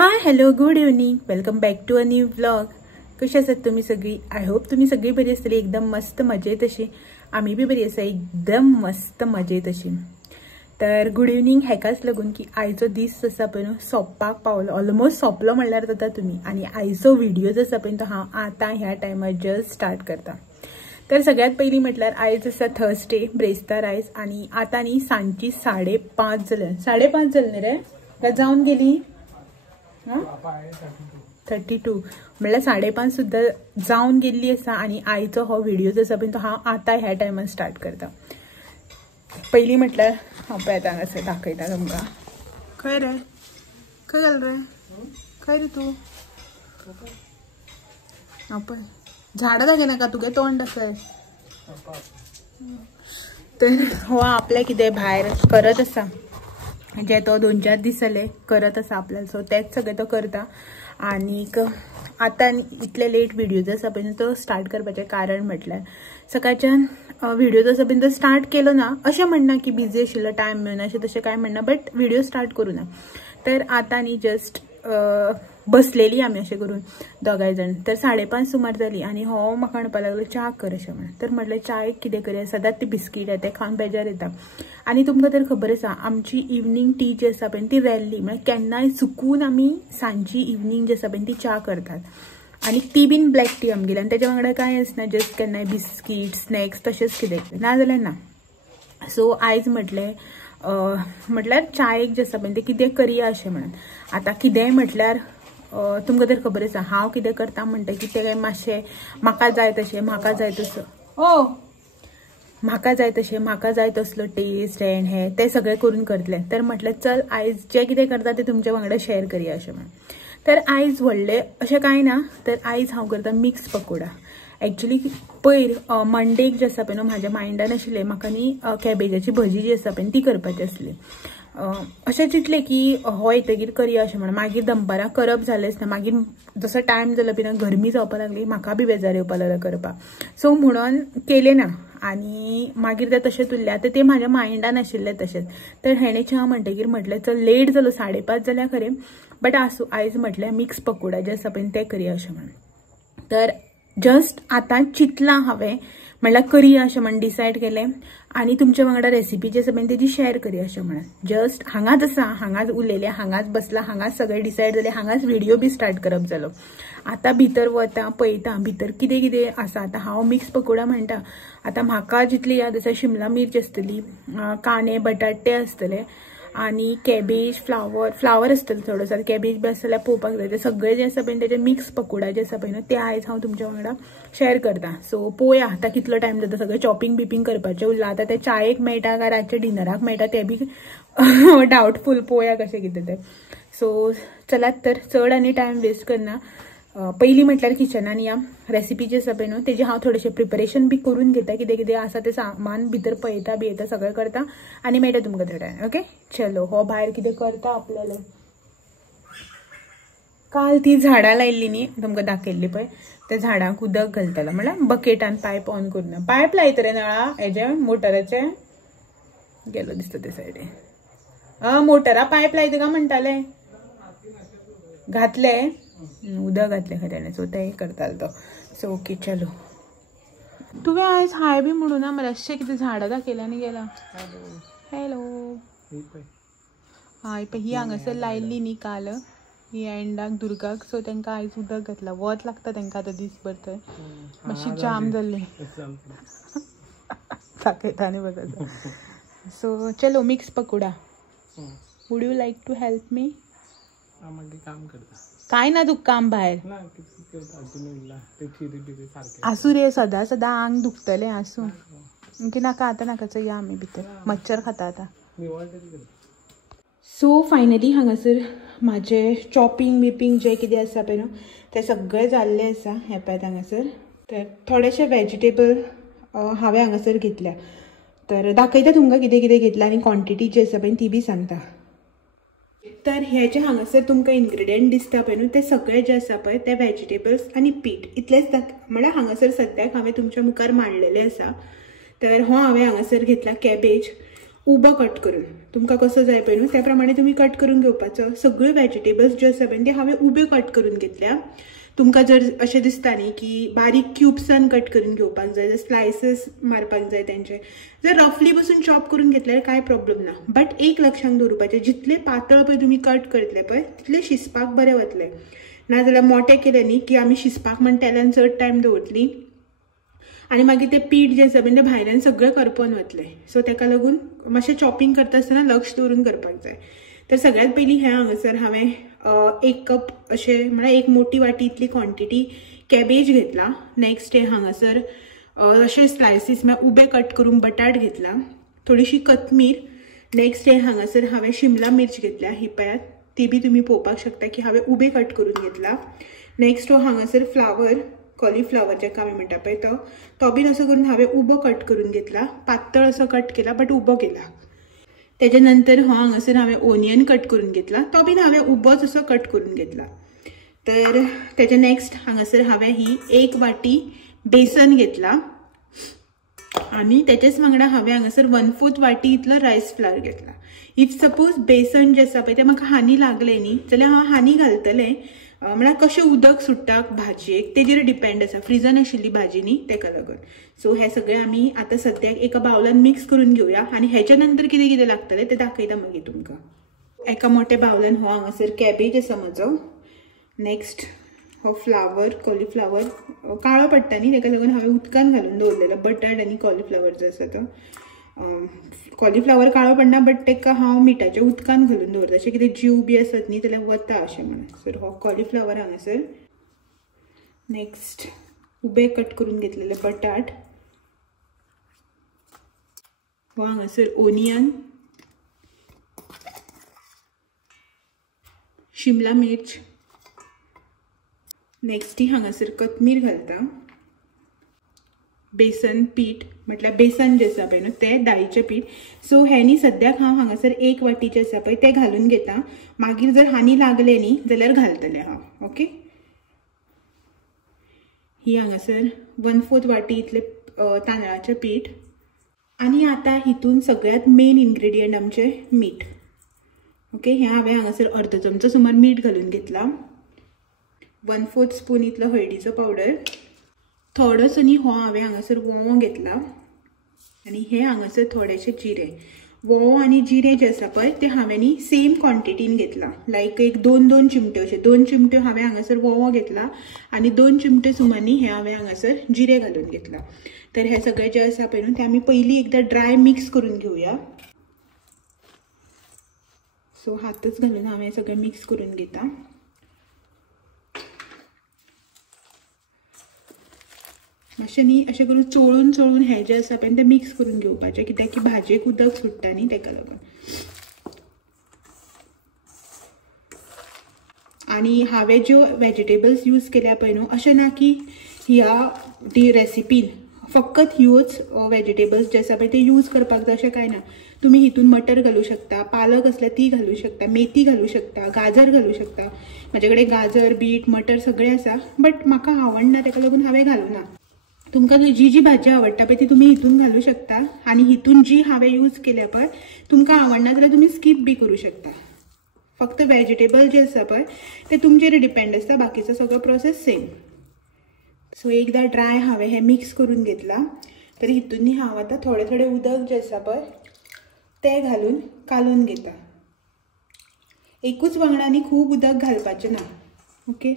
High hello good evening, welcome back to a new vlog. कशी आसात तुम्ही सगळी? आय होप तुम्ही सगळी बरी आसतली, एकदम मस्त मजेत अशी. आम्ही बी बरी आसा, एकदम मस्त मजेत अशी. तर गुड इव्हनिंग हेकाच लागून की आयचो दीस आसा पळय सोंपपाक पावलो, ऑलमोस्ट सोंपलो म्हणल्यार जाता तुम्ही. आणि आयचो व्हिडिओ जो आसा पळय तो हांव आतां ह्या टायमार जस्ट स्टार्ट करता. तर सगळ्यात पहिली म्हटल्यार आयज आसा थर्सडे, ब्रेस्तार आयज. आणि आतां न्ही सांजची 5:30 जाले. 5:30 जाले न्ही रे, काय जावन गेली? 32 म्हटल्यार 5:30 सुद्धा जावन गेल्ली आसा. आणि आयचो हो व्हिडिओ जो आसा पळय तो हांव आतां ह्या टायमार स्टार्ट करता. पहिली म्हटल्यार हांव पळय आतां हांगासर दाखयता तुमकां. खंय रे, खंय गेल रे, खंय रे तूं? हांव पळय झाडां दाखयनाका, तुगे तोंड आसा. तर हो आपल्या कितें भायर करत आसा, जे तो 2-4 दीस जाले करत आसा आपल्याला. सो तेच सगळे तो करता. आनीक आतां इतले लेट व्हिडिओ जो आसा पळय तो स्टार्ट करपाचें कारण म्हटल्यार सकाळच्यान व्हिडिओ जो आसा पळय तो स्टार्ट केलो ना, अशें म्हणना की बिजी आशिल्लो, टायम मेळना अशें तशें कांय म्हणना, बट व्हिडिओ स्टार्ट करूं ना. तर आतां न्ही जस्ट बसलेली आमी अशें करून दोगांय जाण. तर 5:30 सुमार जाली आणि हो म्हाका म्हणपाक लागलो च्या कर अशें म्हणून. तर म्हटलें चायेक कितें करया, सदांच ती बिस्कीट आहे ते खावन बेजार येता. आणि तुमकां तर खबर आसा आमची इवनिंग टी जी आसा पळय ती रॅरली, म्हणजे केन्नाय चुकून आमी सांजची इवनिंग जी आसा पळय ती च्या करतात. आणि ती बीन ब्लॅक टी आमगेली. आणि तेच्या वांगडा कांय आसना, जस्ट केन्नाय बिस्कीट स्नॅक्स तशेंच कितें ना जाल्यार ना. सो आयज म्हटल्यार चायेक जे आसा पळय ते कितें करया अशें म्हणून. आतां कितेंय म्हटल्यार तुमकां तर खबर आसा हांव कितें करता म्हणटा की तें मातशें म्हाका जाय तशें, म्हाका जाय तसो म्हाका जाय तसलो टेस्ट एंड हे ते सगळें करून करतलें. तर म्हटलें चल आयज जें कितें करता तें तुमच्या वांगडा शेअर करया अशें म्हणून. तर आयज व्हडलें अशें कांय ना. तर आयज हांव करता मिक्स पकोडा. एक्चुअली पयर मंडेक जे आसा पळय न्हू म्हाज्या मायंडान आशिल्लें म्हाका न्ही कॅबेजाची भजी जी आसा पळय ती करपाची आसली. अशें चिंतलें की हो येतकीर करया अशें म्हणून. मागीर दनपारां करप जालेंच ना. मागीर जसो टायम जालो बी ना, गरमी जावपाक लागली, म्हाका बी बेजार येवपाक लागलो करपाक. सो म्हणून केलें ना. आनी मागीर तें तशेंच उरलें. आतां तें म्हाज्या मायंडान आशिल्लें तशेंच. तर हेणें च्या म्हणटकीर म्हटलें चल लेट जालो, 5:30 जाल्यार खरें, बट आसूं आयज म्हटलें मिक्स पकोडा जे आसा पळय ते करया अशें म्हणून. तर जस्ट आतां चिंतलां हांवें, म्हणल्यार करया अशें म्हणून डिसायड केलें. आणि तुमच्या वांगडा रेसिपी जी आसा पळय तेजी शेअर करया अशें म्हणून. जस्ट हांगाच आसा, हांगाच उलयलें, हांगाच बसलां, हांगाच सगळें डिसायड जालें, हांगाच व्हिडिओ बी स्टार्ट करप जालो. आतां भितर वता पळयता भितर कितें कितें आसा. आतां हांव मिक्स पकोडा म्हणटा. आतां म्हाका जितली याद आसा शिमला मिर्च आसतली, कांदे बटाटे आसतले, आणि कॅबेज फ्लावर आसतलो थोडोसो, कॅबेज बी आसता जाल्यार पळोवपाक जाय. ते सगळें जे आसा पळय तेजे मिक्स पकोडा जे आसा पळय न्हू ते आयज हांव तुमच्या वांगडा शेअर करता. सो पळोवया आतां कितलो टायम जाता. सगळें चॉपिंग बिपिंग करपाचें उरलां. आतां तें चायेक मेळटा काय रातच्या डिनराक मेळटा तें बी डावटफूल. पळोवया कशें कितें तें. सो चलात तर चड आनी टायम वेस्ट करना. पहिली म्हटल्यार किचनान या. रेसिपी जी आसा पळय न्हू तेजी हांव थोडेशें प्रिपरेशन बी करून घेता. कितें कितें आसा तें सामान भितर पळयता बी येता सगळें करता आनी मेळटा तुमकां थोड्या. ओके चलो. हो भायर कितें करता आपल्याला. काल ती झाडां लायिल्ली न्ही तुमकां दाखयल्ली पळय, त्या झाडांक उदक घालतालो. म्हळ्यार बकेटान पायप ऑन करून. पायप लायता रे नळा हेजे मोटराचे. गेलो दिसता ते सायडीन. मोटरा पायप लायता काय म्हणटाले. घातले उदक घातले खऱ्याने. सो ते करतालो तो. सो ओके चलो. तुवें आयज हाय बी म्हणून ना मरे, अशें कितें झाडां दाखयल्या आनी गेला. हॅलो. हय पळय ही हांगासर लायिल्ली न्ही काल, ही एंडाक दुर्गाक. सो तांकां आयज उदक घातला. वत लागता तांकां आतां दीसभर थंय. मातशी जाम जाल्ली दाखयता आनी बघा. सो चलो mix pakoda. Would you like to help me? काम करता काय ना तू काम भायर आसूं रे. सदां आंग दुखतलें आसूं की नाका. आतां नाका चल आमी भितर, मच्छर खाता आतां. सो फायनली हांगासर म्हाजें चॉपिंग बिपिंग जें कितें आसा पळय न्हू तें सगळें जाल्लें आसा. हें पळयात हांगासर. तर थोडेशे वेजिटेबल हांवें हांगासर घेतल्या. तर दाखयता तुमकां कितें कितें घेतलां आनी क्वॉन्टिटी जी आसा पळय ती बी सांगता. तर हे जे हांगासर तुमकां इन्ग्रेडियंट दिसता पळय न्हू ते सगळे जे आसा पळय ते वेजिटेबल्स आनी पीठ इतलेंच म्हळ्यार हांगासर सद्याक हांवें तुमच्या मुखार मांडलेलें आसा. तर हो हांवें हांगासर घेतला कॅबेज, उबो कट करून तुमकां कसो जाय पळय न्हू त्या प्रमाणे तुम्ही कट करून घेवपाचो। सगळे व्हेजिटेबल्स जे आसा पळय ते हांवें उबे कट करून घेतल्या। तुमकां जर अशें दिसता न्ही की बारीक क्यूब्सान कट करून घेवपाक जाय, स्लायसेस मारपाक जाय त्यांचे, जर रफली बसून चॉप करून घेतल्यार कांय प्रॉब्लेम ना। बट एक लक्षात दवरपाचें, जितले पातळ पळय तुम्ही कट करतले पळय तितले शिजपाक बरे वतले, नाजाल्यार मोठे केले न्ही की आमी शिजपाक म्हण तेलान चड टायम दवरतली आणि मागीर ते पीठ जे आसा पळय ते भायल्यान सगळें करपून वतले। सो ताका लागून मातशें चॉपिंग करता आसतना लक्ष दवरून करपाक जाय। तर सगळ्यात पयलीं हे हांगासर हांवें 1 कप अशें म्हळ्यार 1 मोठी वाटी इतली क्वॉन्टिटी कॅबेज घेतला। नेक्स्ट हे हांगासर अशे स्लायसीस म्हळ्यार उबे कट करून बटाट घेतला, थोडीशी कोथमीर। नेक्स्ट हे हांगासर हांवें शिमला मिर्च घेतल्या, ही पळयात ती बी तुम्ही पळोवपाक शकता की हांवें उबे कट करून घेतला। नेक्स्ट हो हांगासर फ्लावर, कॉलीफ्लावर जाका आमी म्हणटा पळय तो बीन असो करून हांवें उबो कट करून घेतला, पातळ असो कट केला बट उबो केला। त्याच्या नंतर हो हांगासर हांवें ओनियन कट करून घेतला, तो बीन हांवें उबोच असो कट करून घेतला। तर त्याच्या नेक्स्ट हांगासर हांवें ही 1 वाटी बेसन घेतला आणि त्याच्याच वांगडा हांवें हांगासर 1/4 वाटी इतलो रायस फ्लावर घेतला। इफ सपोज बेसन जे आसा पळय ते म्हाका हानी लागले न्ही जाल्यार हांव हानी घालतलें, म्हळ्यार कशें उदक सुट्टा भाजयेक तेजेर डिपेंड आसा, फ्रिजान आशिल्ली भाजी न्ही तेका लागून। सो हे सगळे आमी आतां सद्याक एका बाउलान मिक्स करून घेवया आणि हेच्या नंतर कितें कितें लागतलें ते दाखयता मागीर तुमकां। एका मोठ्या बाउलान हो हांगासर कॅबेज आसा म्हजो, नेक्स्ट हो फ्लावर, कॉलीफ्लावर काळो पडटा न्ही तेका लागून हांवें उदकान घालून दवरलेलो, बटाट आनी कॉलीफ्लावर जो आसा तो। कॉलीफ्लावर काळो पडना बट तेका हांव मिठाच्या उदकान घालून दवरता, अशें कितें जीव बी आसत न्ही जाल्यार वता अशें म्हणून। सर हो कॉलीफ्लावर हांगासर। नेक्स्ट उबे कट करून घेतलेले बटाट, हो हांगासर ओनियन, शिमला मिर्च, नेक्स्ट ही हांगासर कोथमीर घालता, बेसन पीठ म्हटल्यार बेसन जे आसा पळय न्हू ते दाळीचें पीठ। सो हेनी सद्याक हांव हांगासर 1 वाटी जे आसा पळय ते घालून घेता, मागीर जर हानी लागले न्ही जाल्यार घालतले हांव। ओके, ही हांगासर 1/4 वाटी इतले तांदळाचें पीठ आणि आता हितून सगळ्यात मेन इन्ग्रेडियंट आमचे मीठ। ओके, हे हांवें हांगासर अर्दो चमचो सुमार मीठ घालून घेतला, 1/4 स्पून इतलो हळदीचो पावडर, थोडोसो न्ही हो हांवें हांगासर वोंवो घेतला आणि हे हांगासर थोडेशे जिरे। वोंवो आनी जिरे जे आसा पळय ते हांवें न्ही सेम क्वॉन्टिटीन घेतला, लायक एक 2 चिमट्यो अशे 2 चिमट्यो हांवें हांगासर वोंवो घेतला आणि 2 चिमटे सुमार न्ही हे हांवें हांगासर जिरे घालून घेतला। तर हे सगळे जे आसा पळय न्हू ते आमी पयलीं एकदा ड्राय मिक्स करून घेवया। सो हातच घालून हांवें सगळें मिक्स करून घेता। मातशें न्ही अशें करून चोळून हे जे आसा पळय ते मिक्स करून घेवपाचें, कित्याक की भाजयेक उदक सुट्टा न्ही तेका लागून। आणि हांवें ज्यो व्हेजिटेबल्स यूज केल्या पळय न्हू अशें ना की ह्या रेसिपीन फकत ह्योच व्हेजिटेबल्स जे आसा पळय ते यूज करपाक जाय अशें कांय ना। तुम्ही हितून मटर घालू शकता, पालक असल्यार ती घालू शकता, मेथी घालू शकता, गाजर घालू शकता। म्हाजे कडेन गाजर, बीट, मटर सगळें आसा बट म्हाका आवडना तेका लागून हांवें घालूना। तुमकां जी भाजी आवडटा पळय ती तुम्ही हितून घालू शकता आणि हितून जी हांवें यूज केल्या पळय तुमकां आवडना जाल्यार तुम्ही स्कीप बी करू शकता। फक्त व्हेजिटेबल जे आसा पळय ते तुमचेर डिपेंड आसता, बाकीचो सगळो प्रोसेस सेम। सो एकदा ड्राय हांवें हे मिक्स करून घेतला, तर हितून न्ही हांव आतां थोडे उदक जे आसा पळय ते घालून कालून घेता। एकूच वांगडा न्ही खूब उदक घालपाचें ना, ओके,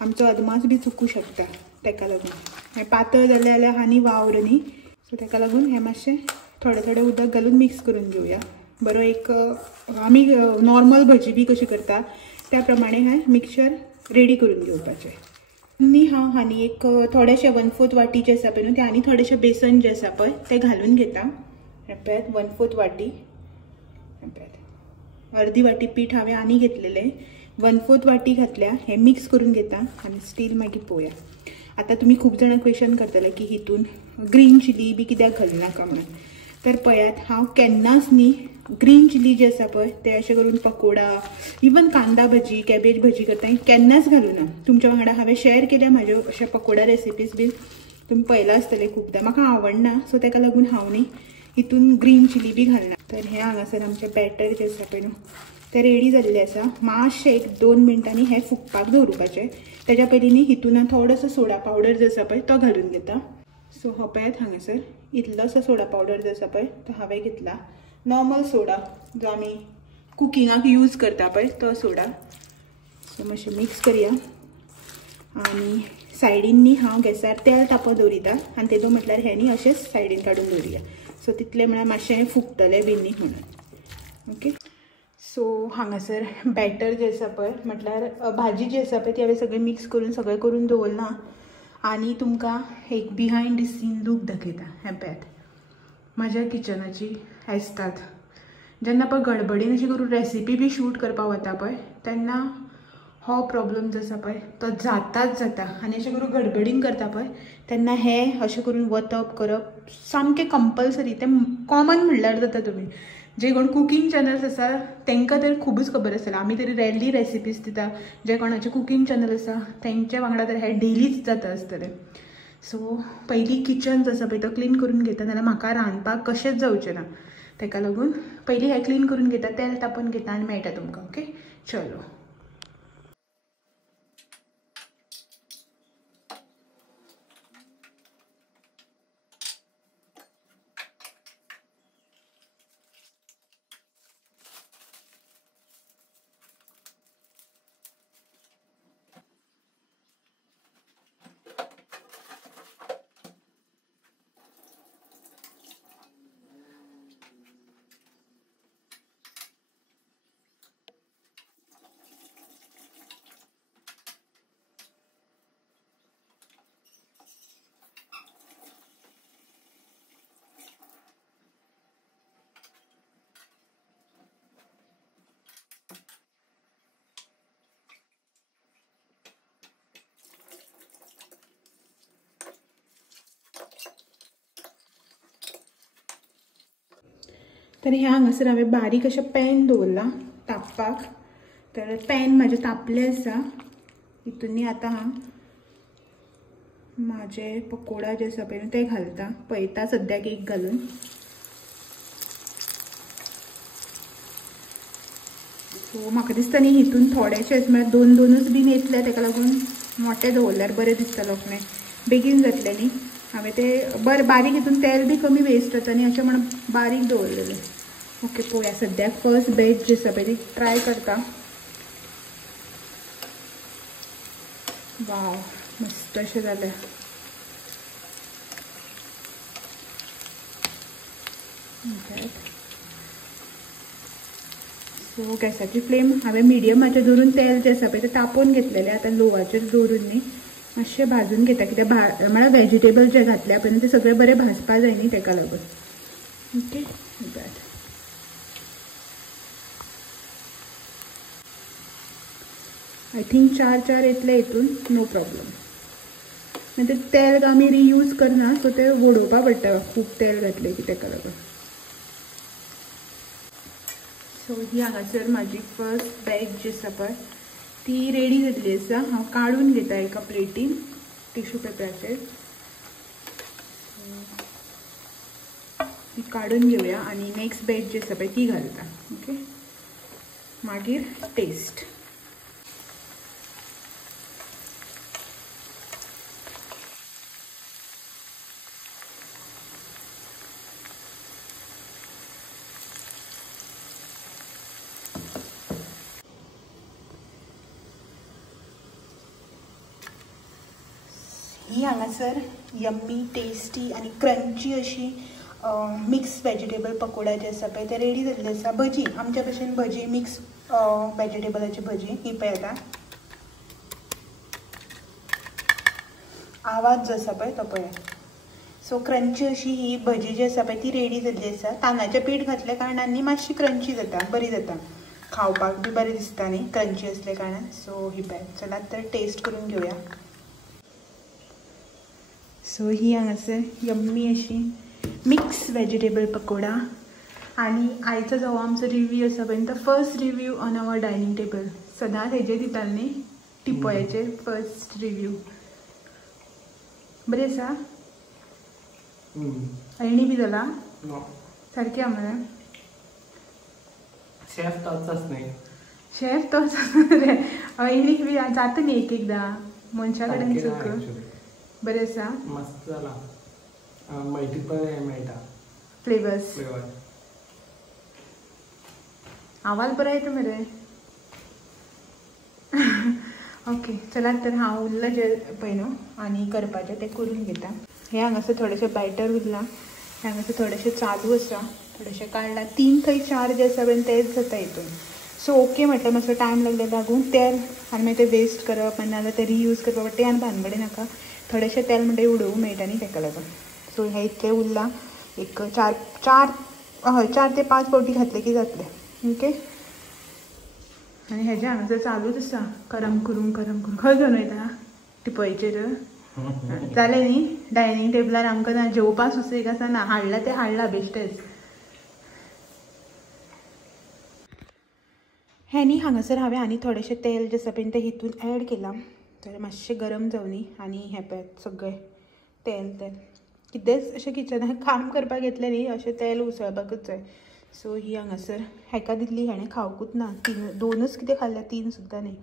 आमचो अदमास बी चुकूं शकता तेका लागून। हें पातळ जालें जाल्यार हानी वावर न्ही, सो तेका लागून हें मातशें थोडे उदक घालून मिक्स करून घेवया। बरो एक आमी नॉर्मल भजी बी कशी करता त्या प्रमाणे हें मिक्सचर रेडी करून घेवपाचें। न्ही हांव हानी एक थोडेशे 1/4 वाटी जे आसा पळय न्हू ते आनी थोडेशे बेसन जे आसा पळय ते घालून घेता। हे पळयात 1/4 वाटी, हे पळयात अर्दी वाटी पीठ हांवें आनी घेतलेलें, 1/4 वाटी घातल्या, हे मिक्स करून घेता आणि स्टील मागीर पळोवया। आता तुम्ही खूप जाणां क्वेश्चन करतले की हितून ग्रीन चिली बी कित्याक घालनाका म्हणून, तर पळयात हांव केन्नाच न्ही ग्रीन चिली जे आसा पळय ते अशें करून पकोडा, इवन कांदा भजी, कॅबेज भजी करता केन्नाच घालूना। तुमच्या वांगडा हांवें शेअर केल्या म्हाज्यो अशा पकोडा रेसिपीज बी, तुम्ही पळयला आसतले खूबदां, म्हाका आवडना, सो तेका लागून हांव न्ही हितून ग्रीन चिली बी घालना। तर हे हांगासर आमचे बॅटर जे आसा पळय न्हू ते रेडी जाल्ले आसा. मातशें 1-2 मिनटांनी हे फुगपाक दवरुपाचें. तेज्या पयलीं न्ही हितून थोडोसो सोडा पावडर जो आसा पळय तो घालून घेता. सो हो पळयात हांगासर इतलोसो सोडा पावडर जो आसा पळय तो हांवें घेतला. नॉर्मल सोडा जो आमी कुकिंगाक यूज करता पळय तो सोडा. सो मातशें मिक्स करया आनी सायडीन न्ही हांव गॅसार तेल तापोवंक दवरिता आनी तेतून म्हटल्यार हे न्ही अशेंच सायडीन काडून दवरया. सो तितलें म्हळ्यार मातशें फुगतलें बीन न्ही म्हणून. ओके. सो हांगासर बॅटर जे आसा पळय म्हटल्यार भाजी जी आसा पळय ती हांवें सगळें मिक्स करून सगळें करून दवरलां. आनी तुमकां एक बिहायंड द सीन लूक दाखयता. हें पळयात म्हज्या किचनाची आयस्तात जेन्ना पळय गडबडीन अशी करून रेसिपी बी शूट करपाक वता पळय तेन्ना हो प्रॉब्लम जो आसा पळय तो जाताच जाता. आनी अशें करून गडबडीन करता पळय तेन्ना हें अशें करून वतप करप सामकें कंपल्सरी. तें कॉमन म्हणल्यार जाता. तुमी जे कोण कुकिंग चॅनल्स आसा तांकां तर खुबूच खबर आसतलें. आमी तरी रॅरली रेसिपीज दिता. जे कोणाचे कुकिंग चॅनल आसा तेंच्या वांगडा तर हें डेलीच जाता आसतलें. सो पयलीं किचन जो आसा पळय तो क्लीन करून घेता नाल्यार म्हाका रांदपाक कशेंच जावचें ना. ताका लागून पयलीं हें क्लीन करून घेता तेल तापोवन घेता आनी मेळटा तुमकां. ओके चलो. तर हे हांगासर हांवें बारीक अशें पॅन दवरलां तापपाक. तर पॅन म्हाजें तापलें आसा. हितून न्ही आतां हांव म्हाजे पकोडा जे आसा पळय ते घालता. पळयता सद्याक एक घालून. सो म्हाका दिसता न्ही हितून थोडेशेच म्हळ्यार 2-2च बीन येतले. ताका लागून मोठे दवरल्यार बरें दिसता लोकणें बेगीन जातलें न्ही. हांवें ते बरें बारीक हितून तेल बी कमी वेस्ट जाता न्ही अशें म्हणून बारीक दवरलेलें. ओके पळोवया सद्याक फर्स्ट बॅच जी आसा पळय ती ट्राय करता. वाव मस्त अशें जालें. सो गॅसाची फ्लेम हांवें मिडियमाचेर दवरून तेल जे आसा पळय तें तापोवन घेतलेलें. आतां लोवाचेर दवरून न्ही मातशें भाजून घेता. कित्याक म्हळ्यार वेजिटेबल जे घातल्या पळय ते सगळे बरें भाजपा जाय न्ही ताका लागून. ओके आय थिंक 4 येतले हितून नो प्रॉब्लम. म्हणजे तेल आमी रियूज करना सो ते वडोवपा पडटा खूब तेल घातलें की ताका लागून. सो ही हांगासर म्हाजी फर्स्ट बॅच जी आसा पळय ती रेडी जाल्ली आसा. हांव काडून घेता एका प्लेटीन टिश्यू पेपराचेर. ती काडून घेवया आनी नेक्स्ट बॅच जी आसा पळय ती घालता. ओके मागीर टेस्ट. ही हांगासर यम्मी टेस्टी आनी क्रंची अशी मिक्स वेजिटेबल पकोडा जे आसा पळय ते रेडी जाल्ले आसा. भजी आमच्या भशेन भजी मिक्स वेजिटेबलाची भजी ही पळय येता. आवाज जो आसा पळय तो पळय. सो क्रंची अशी ही भजी जी आसा पळय ती रेडी जाल्ली आसा. तांदळाचें पीठ घातल्या कारणान न्ही मातशी क्रंची जाता बरी जाता. खावपाक बी बरें दिसता न्ही क्रंची असल्या कारणान. सो ही पळय चलात तर टेस्ट करून घेवया. सो ही हांगासर यम्मी अशी मिक्स वेजिटेबल पकोडा. आनी आयचो जो आमचो रिव्यू आसा पळय तो first review on our dining table. सदांच हेजेर दिताले न्ही टिपॉयाचेर फर्स्ट रिव्यू. बरें आसा. अळणी बी जाला सारकी आहा मरे. शेफ तोच नाही शेफ तोच रे इडली बी जाता न्ही एक एकदा मनशा कडेन चूक बरें आसा मस्त जाला मल्टिपल हे मेळटा फ्लेवर्स आवाज बरो येता मरे ओके चलात तर हांव उरलं जे पळय न्हू आनी करपाचें तें करून घेता हे हांगासर थोडेशें बॅटर उरलां हे हांगासर थोडेशें चालू आसा थोडेशें काडलां 3 थंय 4 जे आसा पळय तेच जाता हितून सो ओके म्हटल्यार मातसो टायम लागले लागून तेल आनी मागीर तें वेस्ट करप आनी नाजाल्यार तें रियूज करपा पडटा तें आनी भानगडी नाका थोडेशें तेल म्हणटा उडोवंक मेळटा न्ही तेका लागून सो हें इतलें उरलां एक 4 ते 5 फावटी घातलें की जातलें ओके आनी हेजें हांगासर चालूच आसा करम करून खंय घेवन वयता टिपयचेर जालें न्ही डायनिंग टेबलार आमकां ना जेवपा सुसेग आसा ना हाडला तें हाडला बेश्टेच हें न्ही हांगासर हांवें आनी थोडेशें तेल जें आसा पळय तें हितून एड केलां तर मातशें गरम जावनी आनी हें पळय सगळें तेल कितेंच अशें किचनाक काम करपाक येतलें न्ही अशें तेल उसळपाकूच जाय सो ही हांगासर हेका दितली हेणें खावकूच ना 2च कितें खाल्ल्या 3 सुद्दां न्ही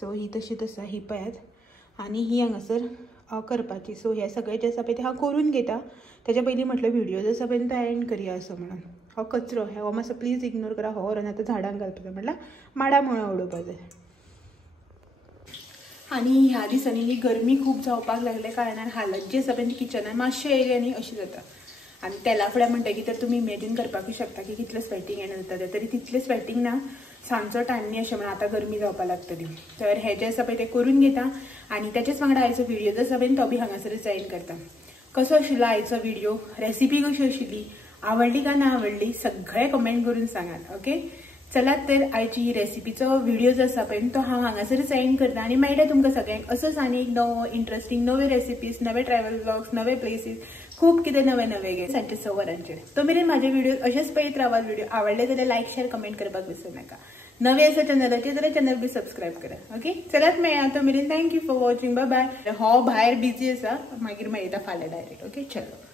सो ही तशीच आसा ही पळयात आनी ही हांगासर करपाची सो हें सगळें जें आसा पळय तें हांव करून घेता तेच्या पयलीं म्हटलें व्हिडिओ जो आसा पळय तो एंड करया असो म्हणून हो कचरो हो मातसो प्लीज इग्नोर करा हो व्हरून आतां झाडांक घालपाचो म्हटल्यार माडा मुळो उडोवपाक जाय आनी ह्या दिसांनी ही गरमी खूब जावपाक लागल्या कारणान हालत जी आसा पळय ती किचनान मातशे एरियांनी अशी जाता आनी तेला फुडें म्हणटकीर तर तुमी इमेजीन करपाकूच शकता की कितलें स्वेटींग येना जाता तरी तितलें स्वेटींग ना सांजचो टायम न्ही अशें म्हणून आतां गरमी जावपाक लागतली तर हें जें आसा पळय तें करून घेता आनी तेच्याच वांगडा आयचो व्हिडिओ जो आसा पळय तो बी हांगासरच एंड करता कसो आशिल्लो आयचो व्हिडिओ रेसिपी कशी आशिल्ली आवडली का ना आवडली सगळें कमेंट करून सांगात ओके चलात तर आयची ही रेसिपीचो व्हिडिओ जो आसा पळय तो हांव हांगासरच एंड करता आनी मेळटा तुमकां सगळ्यांक असोच आनी एक नवो इंट्रस्टींग नवे रेसिपीज नवे ट्रॅव्हल ब्लॉग्स नवे प्लेसीस खूब कितें नवे नवे गे सांजचे 6 वरांचेर तो मेरेन म्हाजे व्हिडिओ अशेंच पळयत रावात व्हिडिओ आवडले जाल्यार लायक शेअर कमेंट करपाक विसरू नाका नवे आसा चॅनलाचेर जाल्यार चॅनल बी सबस्क्रायब करा ओके चलात मेळया तो मेरेन thank you for watching bye bye हो भायर बिजी आसा मागीर मेळटा फाल्यां डायरेक्ट ओके चलो